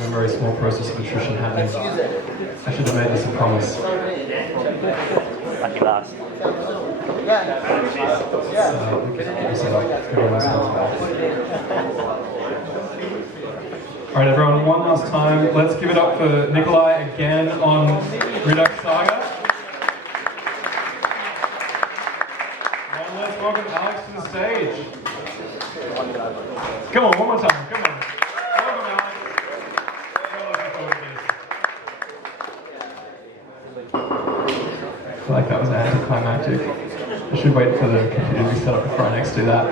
a very small process of attrition happening. I should have made this a promise. Lucky last. Alright everyone, one last time, let's give it up for Nikolai again on Redux Saga. And let's welcome Alex to the stage. Come on, one more time, come on. Welcome Alex. Well looking forward to this. I feel like that was anticlimactic. I should wait for the computer to be set up before I next do that.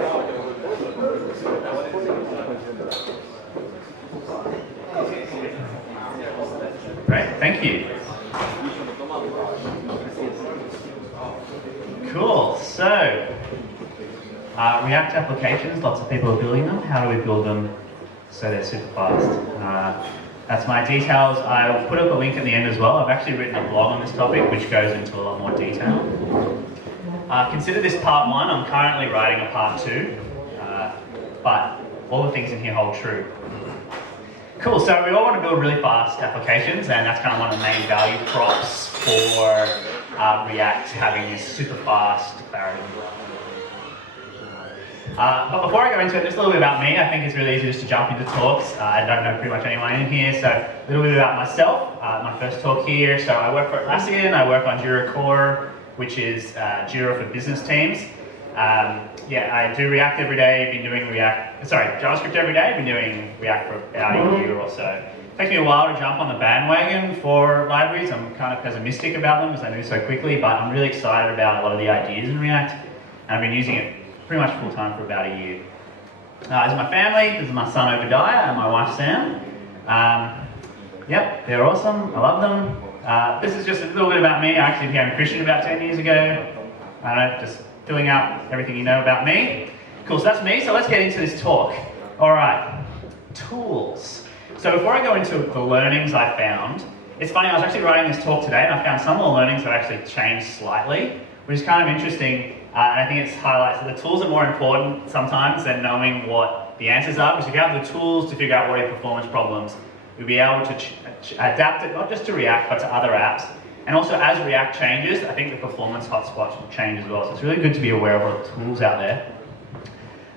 Great, thank you. Cool, so React applications, lots of people are building them. How do we build them so they're super fast? That's my details. I'll put up a link at the end as well. I've actually written a blog on this topic which goes into a lot more detail. Consider this part 1. I'm currently writing a part 2, but all the things in here hold true. Cool, so we all want to build really fast applications, and that's kind of one of the main value props for React, having this super fast clarity. But before I go into it, just a little bit about me. I think it's really easy just to jump into talks. I don't know pretty much anyone in here, so a little bit about myself. My first talk here, so I work for Atlassian, I work on Jira Core, which is Jira for business teams. Yeah, I do React every day, been doing JavaScript every day, been doing React for about a year or so. It takes me a while to jump on the bandwagon for libraries. I'm kind of pessimistic about them because they move so quickly, but I'm really excited about a lot of the ideas in React, and I've been using it pretty much full time for about a year. This is my family, this is my son Obadiah and my wife Sam. Yep, they're awesome, I love them. This is just a little bit about me. I actually became a Christian about 10 years ago. I don't know, just filling out everything you know about me. Cool, so that's me, so let's get into this talk. All right, tools. So before I go into the learnings I found, it's funny, I was actually writing this talk today and I found some of the learnings have actually changed slightly, which is kind of interesting, and I think it highlights that the tools are more important sometimes than knowing what the answers are, because if you have the tools to figure out what are your performance problems, you'll be able to adapt it not just to React, but to other apps. And also, as React changes, I think the performance hotspots will change as well. So it's really good to be aware of what the tools out there.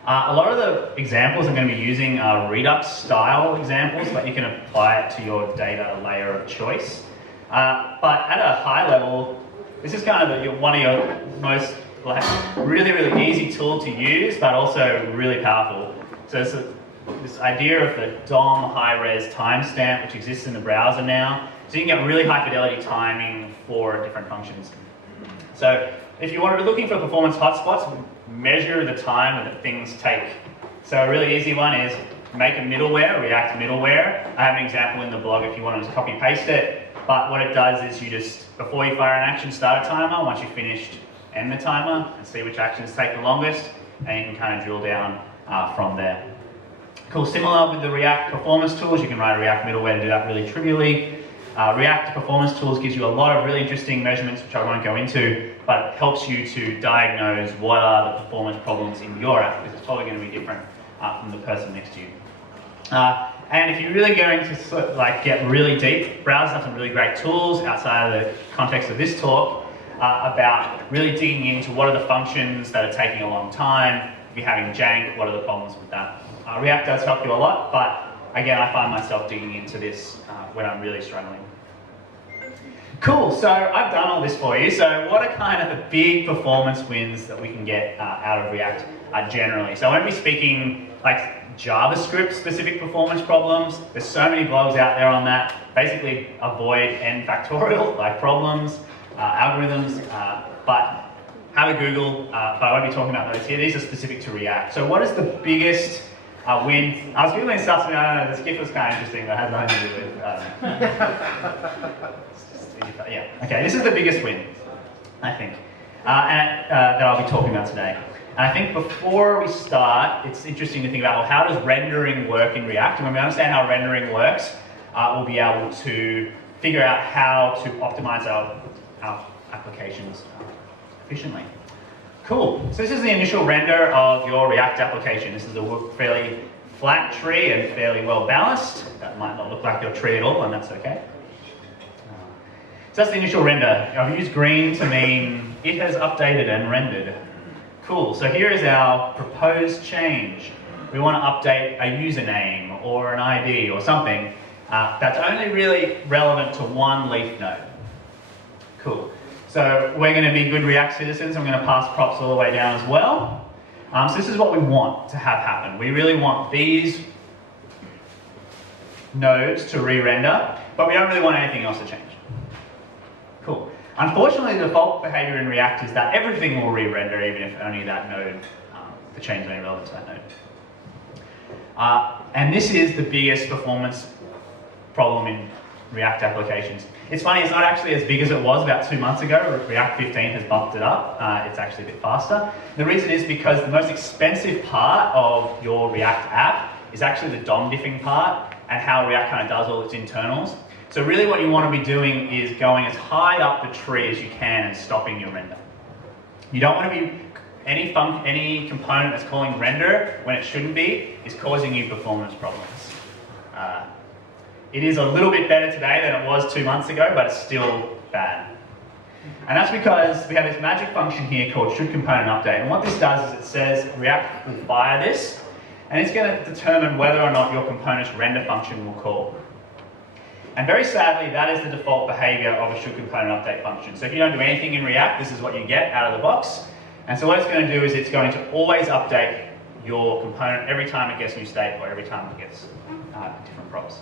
A lot of the examples I'm going to be using are Redux style examples, but you can apply it to your data layer of choice. But at a high level, this is kind of one of your most really, really easy tool to use, but also really powerful. So it's this idea of the DOM high-res timestamp, which exists in the browser now. So you can get really high fidelity timing for different functions. So if you want to be looking for performance hotspots, measure the time that things take. So a really easy one is make a middleware, React middleware. I have an example in the blog if you want to just copy paste it. But what it does is you just, before you fire an action, start a timer. Once you've finished, end the timer and see which actions take the longest, and you can kind of drill down from there. Cool, similar with the React performance tools, you can write a React middleware to do that really trivially. React performance tools gives you a lot of really interesting measurements, which I won't go into, but it helps you to diagnose what are the performance problems in your app, because it's probably going to be different from the person next to you. And if you're really going to get really deep, browsers have some really great tools outside of the context of this talk about really digging into what are the functions that are taking a long time. If you're having jank, what are the problems with that? React does help you a lot, but again, I find myself digging into this when I'm really struggling. Cool, so I've done all this for you. So what are kind of the big performance wins that we can get out of React generally? So I won't be speaking like JavaScript specific performance problems. There's so many blogs out there on that. Basically avoid n factorial like problems, algorithms, but have a Google, but I won't be talking about those here. These are specific to React. So what is the biggest win? I was Googling stuff, so I don't know, this GIF was kind of interesting, but it has nothing to do with yeah, okay, this is the biggest win, I think, that I'll be talking about today. And I think before we start, it's interesting to think about, well, how does rendering work in React? And when we understand how rendering works, we'll be able to figure out how to optimize our applications efficiently. Cool, so this is the initial render of your React application. This is a fairly flat tree and fairly well balanced. That might not look like your tree at all, and that's okay. So that's the initial render. I've used green to mean it has updated and rendered. Cool, so here is our proposed change. We want to update a username or an ID or something that's only really relevant to one leaf node. Cool. So we're going to be good React citizens. I'm going to pass props all the way down as well. So this is what we want to have happen. We really want these nodes to re-render, but we don't really want anything else to change. Cool. Unfortunately, the default behavior in React is that everything will re-render even if only that node, the change is only relevant to that node. And this is the biggest performance problem in React applications. It's funny, it's not actually as big as it was about 2 months ago. React 15 has bumped it up. It's actually a bit faster. The reason is because the most expensive part of your React app is actually the DOM diffing part and how React kind of does all its internals. So really what you want to be doing is going as high up the tree as you can and stopping your render. You don't want to be, any component that's calling render when it shouldn't be is causing you performance problems. It is a little bit better today than it was 2 months ago, but it's still bad. And that's because we have this magic function here called shouldComponentUpdate. And what this does is it says React will fire this, and it's going to determine whether or not your component's render function will call. And very sadly, that is the default behavior of a shouldComponentUpdate function. So if you don't do anything in React, this is what you get out of the box. And so what it's going to do is it's going to always update your component every time it gets new state or every time it gets different props,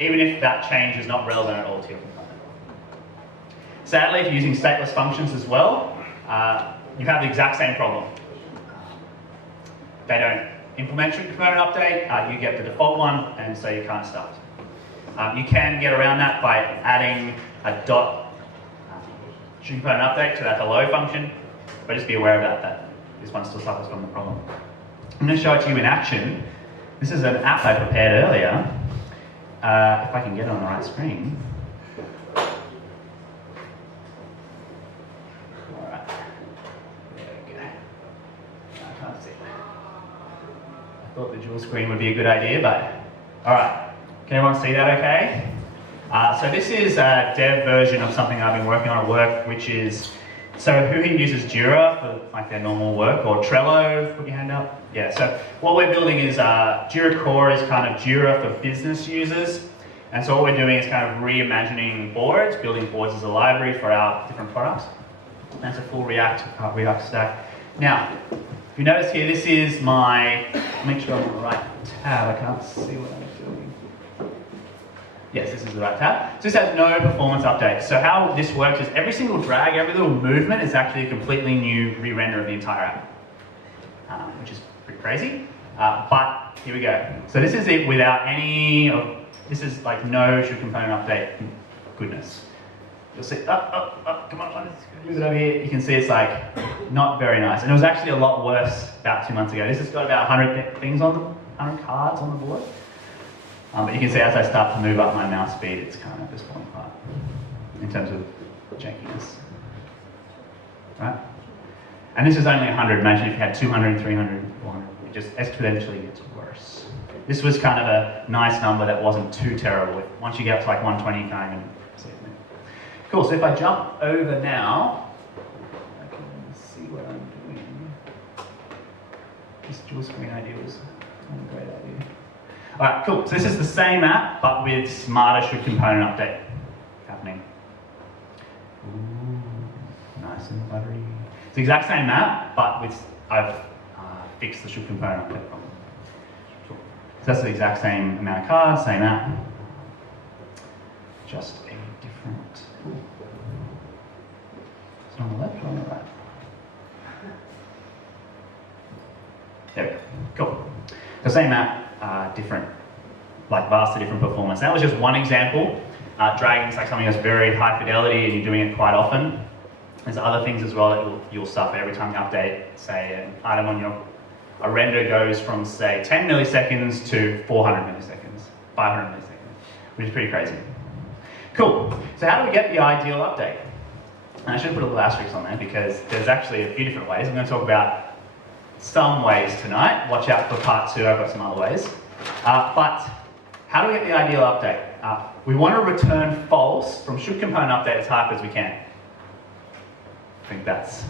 even if that change is not relevant at all to your component. Sadly, if you're using stateless functions as well, you have the exact same problem. They don't implement shouldComponentUpdate, you get the default one, and so you're kind of stuck. You can get around that by adding a dot shouldComponentUpdate to that hello function, but just be aware of that this one still suffers from the problem. I'm going to show it to you in action. This is an app I prepared earlier. If I can get it on the right screen. Alright. There we go. I can't see it. I thought the dual screen would be a good idea, but alright. Can everyone see that okay? So this is a dev version of something I've been working on at work, which is, so who here uses Jira for like their normal work, or Trello? Put your hand up. Yeah, so what we're building is Jira Core is kind of Jira for business users. And so what we're doing is kind of reimagining boards, building boards as a library for our different products. That's a full React stack. Now, if you notice here, this is my, make sure I'm on the right tab, I can't see what I'm doing. Yes, this is the right tab. So this has no performance updates. So how this works is every single drag, every little movement is actually a completely new re-render of the entire app, which is pretty crazy. But here we go. So this is it without any of, this is like no shouldComponentUpdate goodness. You'll see, come on, let's move it over here. You can see it's like not very nice. And it was actually a lot worse about 2 months ago. This has got about 100 things on them, 100 cards on the board. But you can see as I start to move up my mouse speed, it's kind of this point apart in terms of jankiness. Right? And this is only 100. Imagine if you had 200, 300, 400. It just exponentially gets worse. This was kind of a nice number that wasn't too terrible. Once you get up to like 120, you can't even see it. Cool, so if I jump over now, I can see what I'm doing. This dual screen idea was a great idea. Alright, cool. So this is the same app, but with smarter shouldComponentUpdate happening. Ooh, nice and buttery. It's the exact same app, but with I've fixed the shouldComponentUpdate problem. Cool. So that's the exact same amount of cards, same app. Just a different. Is it on the left or on the right? There we go. Cool. The same app. Different, like vastly different performance. That was just one example. Dragging is like something that's very high fidelity and you're doing it quite often. There's other things as well that you'll suffer every time you update, say an item on a render goes from say 10 milliseconds to 400 milliseconds, 500 milliseconds, which is pretty crazy. Cool, so how do we get the ideal update? And I should put a little asterisk on there because there's actually a few different ways. I'm going to talk about some ways tonight. Watch out for part 2, I've got some other ways. But how do we get the ideal update? We want to return false from should component update as hard as we can. I think that's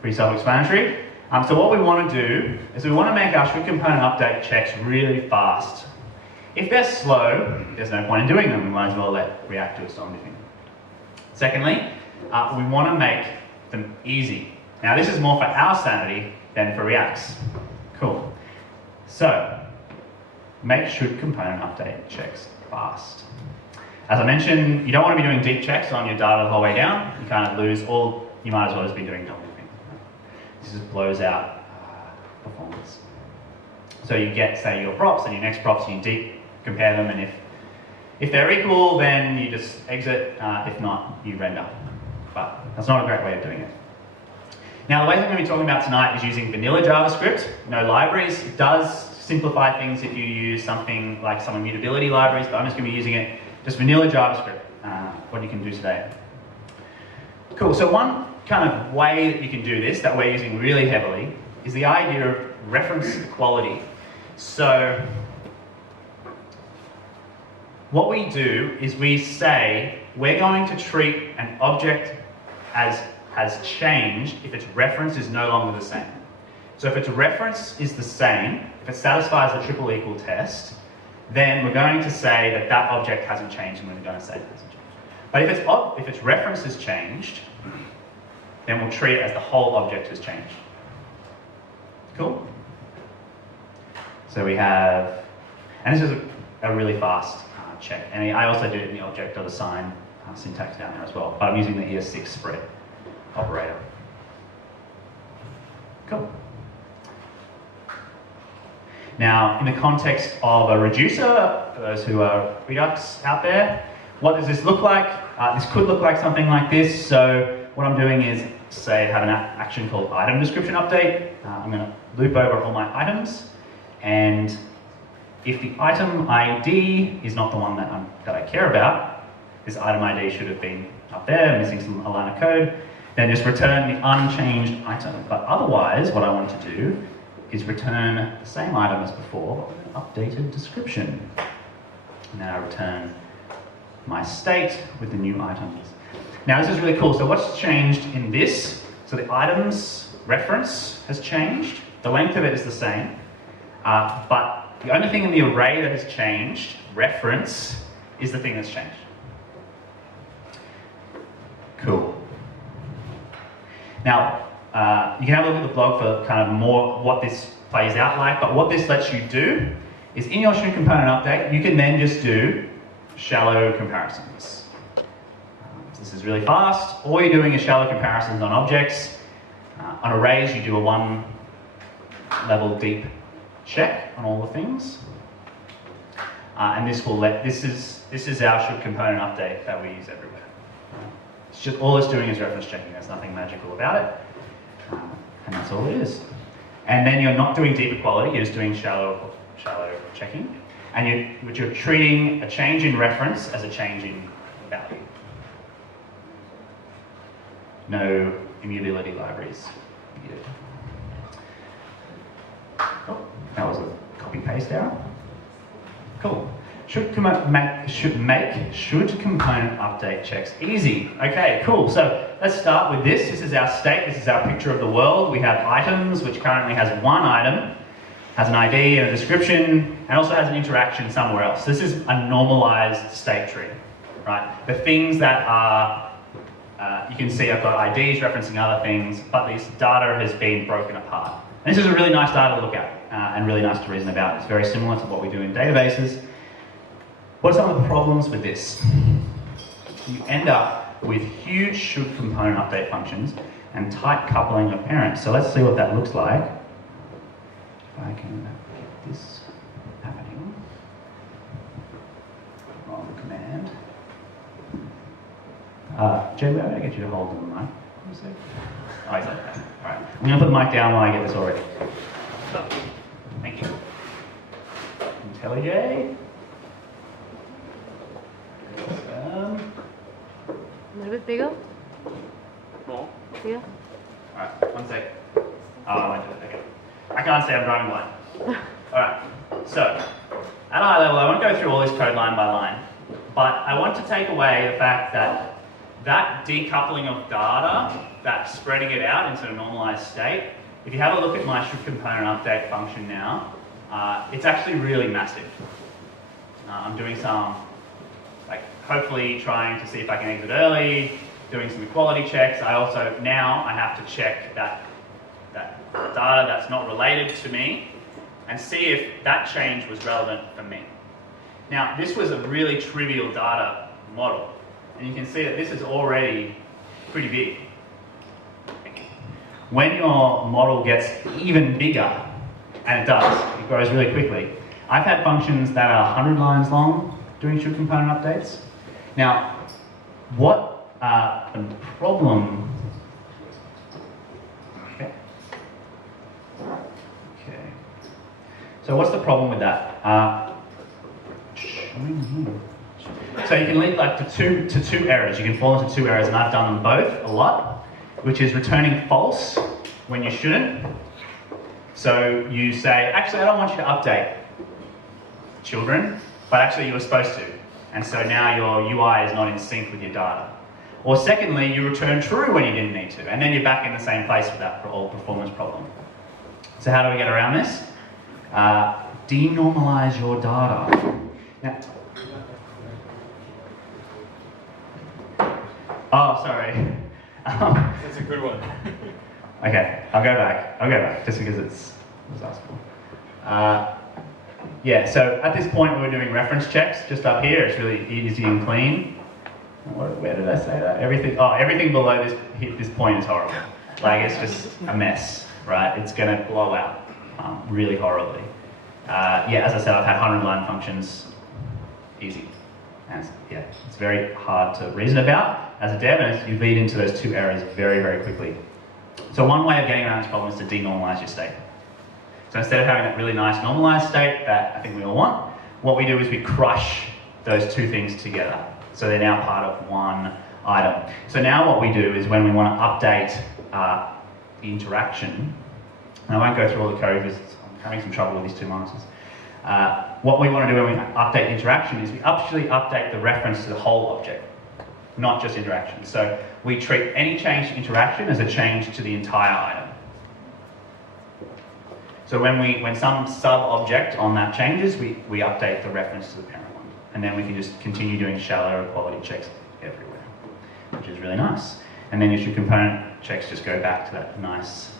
pretty self-explanatory. So what we want to do is we want to make our should component update checks really fast. If they're slow, there's no point in doing them. We might as well let React do its own thing. Secondly, we want to make them easy. Now this is more for our sanity than for React's. Cool. So, make should component update checks fast. As I mentioned, you don't want to be doing deep checks on your data the whole way down. You kind of lose all, you might as well just be doing double things. This just blows out performance. So you get, say, your props and your next props, and you deep compare them, and if they're equal, then you just exit. If not, you render. But that's not a great way of doing it. Now, the ways I'm going to be talking about tonight is using vanilla JavaScript, no libraries. It does simplify things if you use something like some immutability libraries, but I'm just going to be using it just vanilla JavaScript, what you can do today. Cool, so one kind of way that you can do this that we're using really heavily is the idea of reference equality. So what we do is we say we're going to treat an object as has changed if its reference is no longer the same. So if its reference is the same, if it satisfies the triple equal test, then we're going to say that that object hasn't changed, and we're going to say it hasn't changed. But if its reference has changed, then we'll treat it as the whole object has changed. Cool? So we have, and this is a really fast check. And I also did it in the object.assign syntax down there as well, but I'm using the ES6 spread operator. Cool. Now, in the context of a reducer, for those who are Redux out there, what does this look like? This could look like something like this. So what I'm doing is, say, have an action called item description update. I'm going to loop over all my items, and if the item ID is not the one that I care about, this item ID should have been up there, missing a line of code, then just return the unchanged item. But otherwise, what I want to do is return the same item as before, but with an updated description. And then I return my state with the new items. Now this is really cool. So what's changed in this? So the items reference has changed. The length of it is the same, but the only thing in the array that has changed, reference, is the thing that's changed. Cool. Now, you can have a look at the blog for kind of more what this plays out like, but what this lets you do is in your should component update, you can then just do shallow comparisons. This is really fast. All you're doing is shallow comparisons on objects. On arrays, you do a one level deep check on all the things. And this will this is our should component update that we use everywhere. It's just all it's doing is reference checking. There's nothing magical about it. And that's all it is. And then you're not doing deep equality, you're just doing shallow checking. And you're treating a change in reference as a change in value. No immutability libraries needed. Oh, that was a copy-paste error. Cool. Should component update checks easy. Okay, cool. So let's start with this. This is our state. This is our picture of the world. We have items, which currently has one item, has an ID and a description, and also has an interaction somewhere else. This is a normalized state tree, right? The things that are, you can see I've got IDs referencing other things, but this data has been broken apart. And this is a really nice data to look at and really nice to reason about. It's very similar to what we do in databases. What are some of the problems with this? You end up with huge should component update functions and tight coupling of parents. So let's see what that looks like. If I can get this happening. Wrong command. Jay, I'm going to get you to hold the mic. Oh, he's okay. All right. I'm going to put the mic down while I get this all ready. So, thank you. IntelliJ. A little bit bigger? More. Bigger? Alright, 1 sec. Oh, I went to it, okay. I can't say I'm driving blind. Alright, so at a high level, I won't go through all this code line by line, but I want to take away the fact that that decoupling of data, that spreading it out into a normalized state, if you have a look at my should component update function now, it's actually really massive. I'm doing some, like, hopefully trying to see if I can exit early, doing some equality checks. I also, now I have to check that data that's not related to me and see if that change was relevant for me. Now, this was a really trivial data model, and you can see that this is already pretty big. When your model gets even bigger, and it does, it grows really quickly. I've had functions that are 100 lines long doing should component updates. Now, what the problem? Okay. So what's the problem with that? So you can lead like to two errors. You can fall into two errors, and I've done them both a lot, which is returning false when you shouldn't. So you say, actually, I don't want you to update children, but actually you were supposed to. And so now your UI is not in sync with your data. Or secondly, you return true when you didn't need to, and then you're back in the same place with that old performance problem. So how do we get around this? Denormalize your data. Now, oh, sorry. That's a good one. Okay, I'll go back, just because it was asked for. Yeah, so at this point we're doing reference checks just up here. It's really easy and clean. Where did I say that? Everything below this point is horrible. Like, it's just a mess, right? It's going to blow out really horribly. Yeah, as I said, I've had 100-line functions, easy. And yeah, it's very hard to reason about as a dev, and you lead into those two errors very, very quickly. So one way of getting around this problem is to denormalize your state. So instead of having that really nice normalized state that I think we all want, what we do is we crush those two things together. So they're now part of one item. So now what we do is when we want to update the interaction, and I won't go through all the code because I'm having some trouble with these two monitors. What we want to do when we update the interaction is we actually update the reference to the whole object, not just interaction. So we treat any change to interaction as a change to the entire item. So when some sub-object on that changes, we update the reference to the parent one. And then we can just continue doing shallow equality checks everywhere, which is really nice. And then your should component checks just go back to that nice,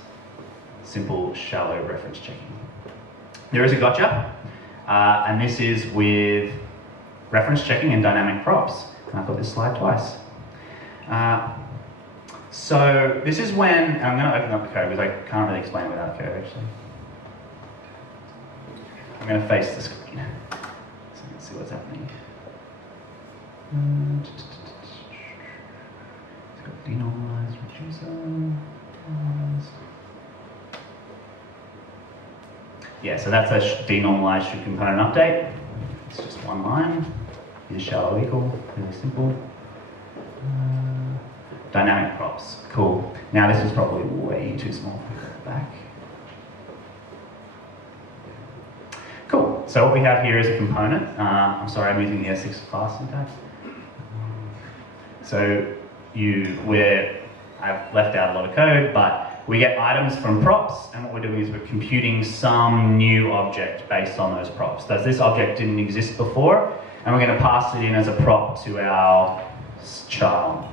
simple, shallow reference checking. There is a gotcha, and this is with reference checking and dynamic props. And I've got this slide twice. So this is when, and I'm going to open up the code because I can't really explain it without code actually. I'm going to face the screen so you can see what's happening. It's got denormalized reducer. Yeah, so that's a denormalized should component update. It's just one line. Is shallow equal, really simple. Dynamic props, cool. Now this is probably way too small for the back. Cool, so what we have here is a component. I'm sorry, I'm using the S6 class syntax. So I've left out a lot of code, but we get items from props, and what we're doing is we're computing some new object based on those props. So this object didn't exist before, and we're going to pass it in as a prop to our child.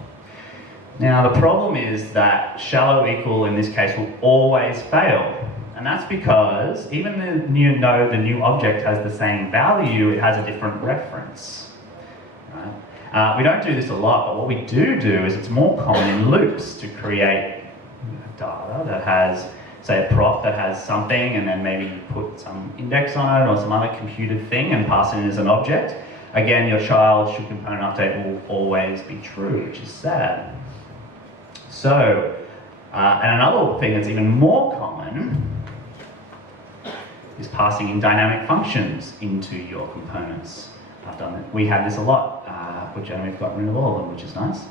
Now the problem is that shallow equal in this case will always fail. And that's because even though the new object has the same value, it has a different reference. Right? We don't do this a lot, but what we do is it's more common in loops to create data that has, say, a prop that has something, and then maybe put some index on it or some other computed thing and pass it in as an object. Again, your child should component update will always be true, which is sad. So, and another thing that's even more common is passing in dynamic functions into your components. We have this a lot, which we've gotten rid of all of them, which is nice.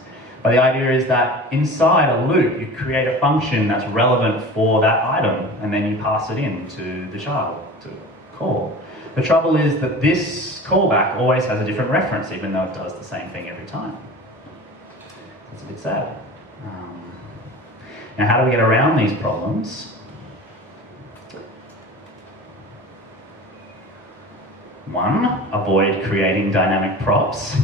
But the idea is that inside a loop, you create a function that's relevant for that item, and then you pass it in to the child to call. The trouble is that this callback always has a different reference, even though it does the same thing every time. That's a bit sad. Now, how do we get around these problems? One, avoid creating dynamic props.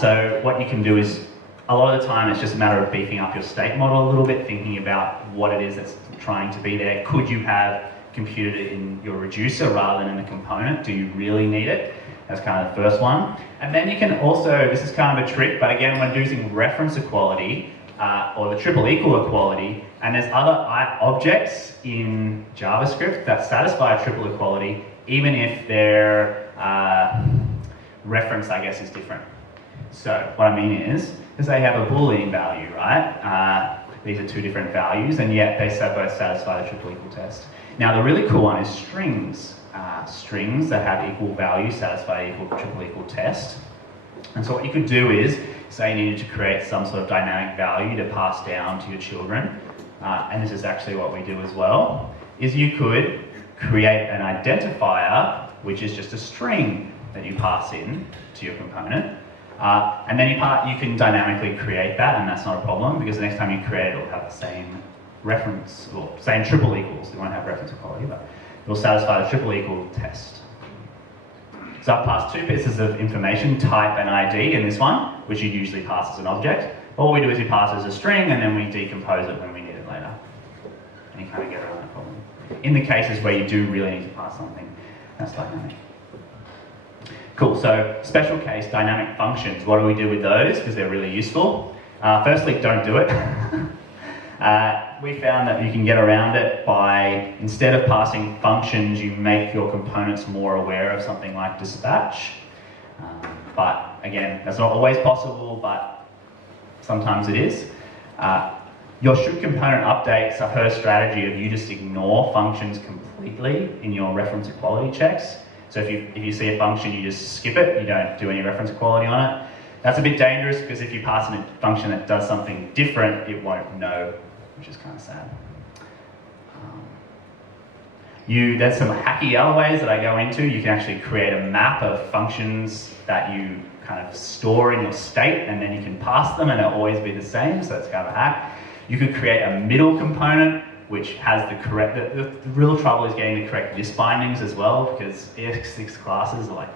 So what you can do is, a lot of the time it's just a matter of beefing up your state model a little bit, thinking about what it is that's trying to be there. Could you have computed it in your reducer rather than in the component? Do you really need it? That's kind of the first one. And then you can also, this is kind of a trick, but again, when using reference equality, or the triple equal equality, and there's other objects in JavaScript that satisfy triple equality, even if their reference, I guess, is different. So what I mean is they have a Boolean value, right? These are two different values, and yet they both satisfy the triple equal test. Now the really cool one is strings. Strings that have equal values satisfy the triple equal test. And so what you could do is, say you needed to create some sort of dynamic value to pass down to your children, and this is actually what we do as well, is you could create an identifier, which is just a string that you pass in to your component, and then you can dynamically create that, and that's not a problem, because the next time you create it, it'll have the same reference, or same triple equals. It won't have reference equality, but it will satisfy the triple equal test. So I've passed two pieces of information, type and ID in this one, which you'd usually pass as an object. But what we do is we pass it as a string, and then we decompose it when we need it later. And you kind of get around that problem. In the cases where you do really need to pass something, that's dynamic. Cool, so special case dynamic functions. What do we do with those? Because they're really useful. Firstly, don't do it. We found that you can get around it by, instead of passing functions, you make your components more aware of something like dispatch. But again, that's not always possible, but sometimes it is. Your should component updates are her strategy of you just ignore functions completely in your reference equality checks. So if you see a function, you just skip it, you don't do any reference equality on it. That's a bit dangerous, because if you pass in a function that does something different, it won't know, which is kind of sad. There's some hacky other ways that I go into. You can actually create a map of functions that you kind of store in your state, and then you can pass them and it'll always be the same, so that's kind of a hack. You could create a middle component which has the correct, the real trouble is getting the correct list bindings as well, because EX6 classes are like,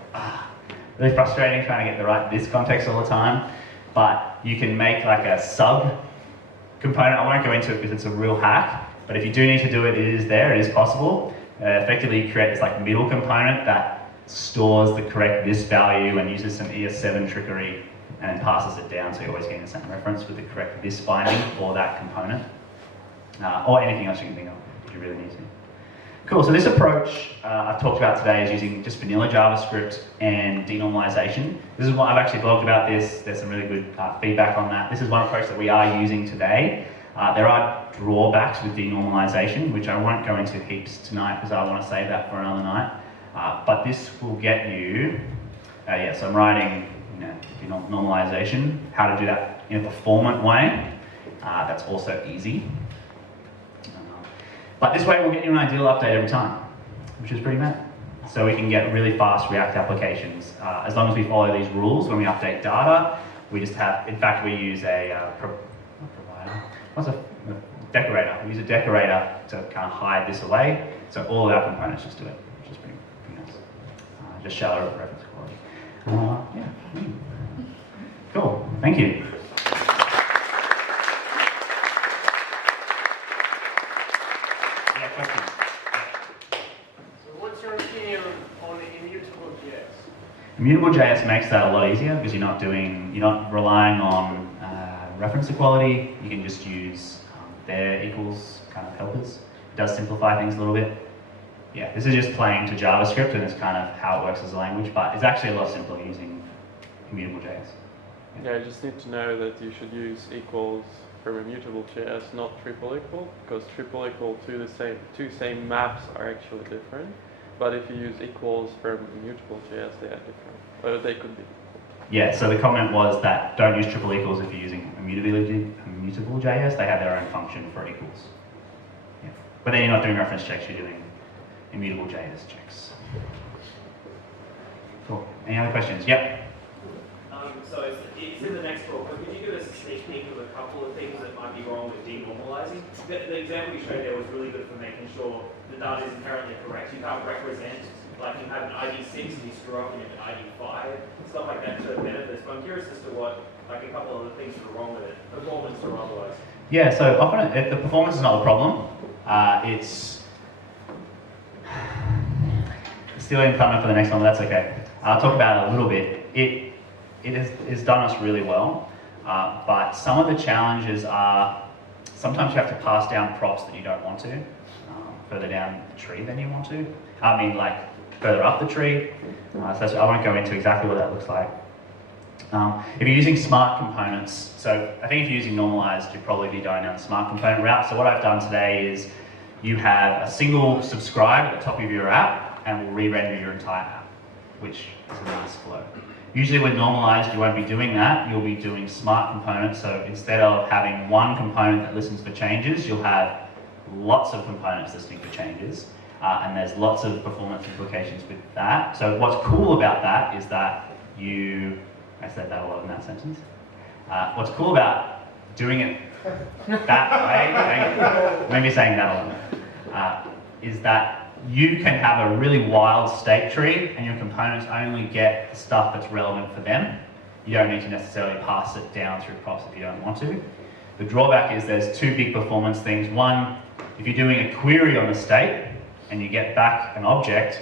really frustrating trying to get the right this context all the time. But you can make like a sub component. I won't go into it because it's a real hack, but if you do need to do it, it is there, it is possible. Effectively, you create this like middle component that stores the correct this value and uses some ES7 trickery and then passes it down, so you're always getting the same reference with the correct this binding for that component. Or anything else you can think of if you really need to. Cool, so this approach I've talked about today is using just vanilla JavaScript and denormalization. This is what I've actually blogged about this. There's some really good feedback on that. This is one approach that we are using today. There are drawbacks with denormalization, which I won't go into heaps tonight because I want to save that for another night. But this will get you, so I'm writing denormalization, how to do that in a performant way. That's also easy. But this way we'll get you an ideal update every time, which is pretty mad. So we can get really fast React applications. As long as we follow these rules when we update data, we just have, in fact, we use a decorator. We use a decorator to kind of hide this away. So all of our components just do it, which is pretty nice. Just shallow reference quality. Cool, thank you. So what's your opinion on immutable.js? Immutable.js makes that a lot easier because you're not relying on reference equality. You can just use their equals kind of helpers. It does simplify things a little bit. Yeah, this is just playing to JavaScript and it's kind of how it works as a language, but it's actually a lot simpler using immutable.js. Yeah, I just need to know that you should use equals from immutable.js, not triple equal, because triple equal to the same maps are actually different. But if you use equals from immutable.js, they are different. Or they could be. Yeah, so the comment was that don't use triple equals if you're using immutable JS. They have their own function for equals. Yeah. But then you're not doing reference checks, you're doing immutable JS checks. Cool. Any other questions? Yep. So it's in the next talk, but could you give us a sneak peek of a couple of things that might be wrong with denormalizing? The example you showed there was really good for making sure the data is inherently correct. You can't represent, like you have an ID 6 and you screw up and you have an ID 5, stuff like that to benefits. But I'm curious as to what, like a couple of the things that are wrong with it, performance or otherwise. Yeah, so often if the performance is not the problem. It's stealing thunder for the next one, but that's okay. I'll talk about it a little bit. It's done us really well, but some of the challenges are sometimes you have to pass down props that you don't want to, further down the tree than you want to. I mean, like further up the tree. So I won't go into exactly what that looks like. If you're using smart components, so I think if you're using normalized, you'd probably be going down the smart component route. So what I've done today is you have a single subscribe at the top of your app and will re-render your entire app, which is a nice flow. Usually with normalized, you won't be doing that. You'll be doing smart components. So instead of having one component that listens for changes, you'll have lots of components listening for changes. And there's lots of performance implications with that. So what's cool about that is that I said that a lot in that sentence. What's cool about doing it that way, maybe saying that a lot, is that you can have a really wild state tree and your components only get the stuff that's relevant for them. You don't need to necessarily pass it down through props if you don't want to. The drawback is there's two big performance things. One, if you're doing a query on a state and you get back an object,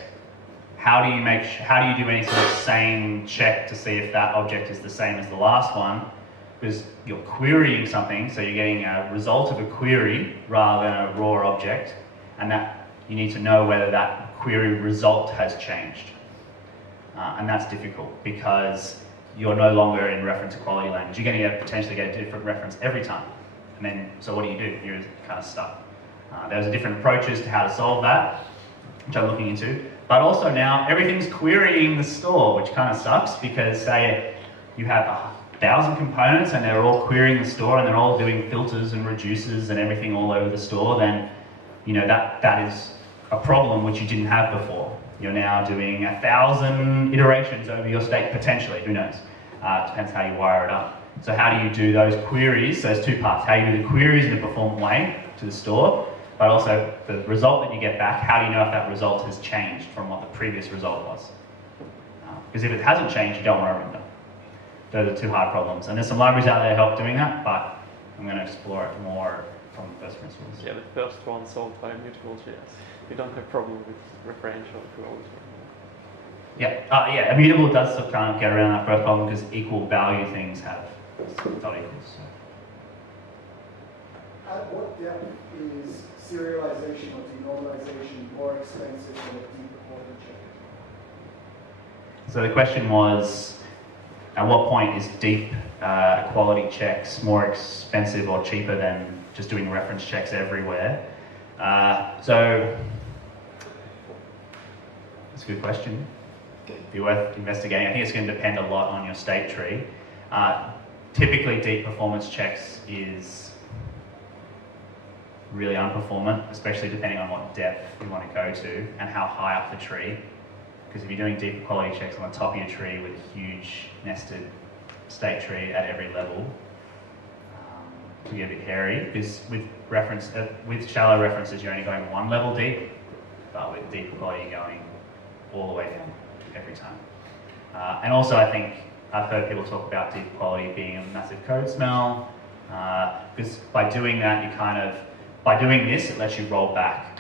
how do you do any sort of same check to see if that object is the same as the last one? Because you're querying something, so you're getting a result of a query rather than a raw object, and that you need to know whether that query result has changed. And that's difficult because you're no longer in reference equality language. You're going to potentially get a different reference every time. And then, so what do? You're kind of stuck. There's different approaches to how to solve that, which I'm looking into. But also now, everything's querying the store, which kind of sucks because say you have 1,000 components and they're all querying the store and they're all doing filters and reducers and everything all over the store, then that is a problem which you didn't have before. You're now doing 1,000 iterations over your state potentially, who knows? Depends how you wire it up. So how do you do those queries? So there's two parts. How you do the queries in a performant way to the store, but also the result that you get back, how do you know if that result has changed from what the previous result was? Because if it hasn't changed, you don't want to render. Those are two hard problems. And there's some libraries out there that help doing that, but I'm going to explore it more from the first principles. Yeah, the first one solved by immutable JS. You don't have problem with referential equality. Yeah, immutable does kind of get around that first problem because equal value things have dot equals. So. At what depth is serialization or denormalization more expensive than a deep equality check? So the question was, at what point is deep equality checks more expensive or cheaper than just doing reference checks everywhere? So that's a good question. It'd be worth investigating. I think it's going to depend a lot on your state tree. Typically, deep performance checks is really unperformant, especially depending on what depth you want to go to and how high up the tree. Because if you're doing deep equality checks on the top of your tree with a huge nested state tree at every level, it can get a bit hairy. Because with shallow references, you're only going one level deep, but with deep equality, you're going all the way down every time. And also, I think I've heard people talk about deep equality being a massive code smell. Because by doing that, by doing this, it lets you roll back.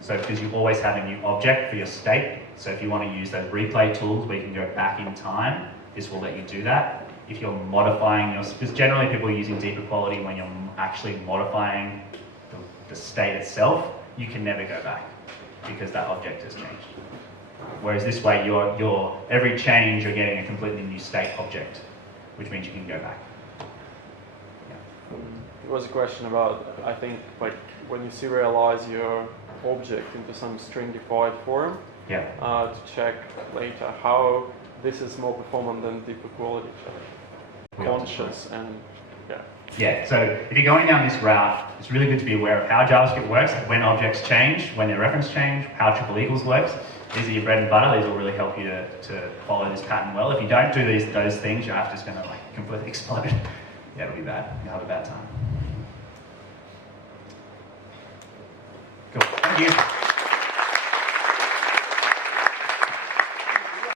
So because you always have a new object for your state, so if you want to use those replay tools where you can go back in time, this will let you do that. If you're modifying because generally people are using deep equality when you're actually modifying the state itself, you can never go back because that object has changed. Whereas this way, every change, you're getting a completely new state object, which means you can go back. There was a question about, I think, like when you serialize your object into some stringified form, Yeah. to check later how this is more performant than deep equality check. Conscious and yeah. Yeah, so if you're going down this route, it's really good to be aware of how JavaScript works, when objects change, when their reference change, how triple equals works. These are your bread and butter. These will really help you to follow this pattern well. If you don't do those things, your app's just going to like completely explode. Yeah, it'll be bad. You'll have a bad time. Cool. Thank you.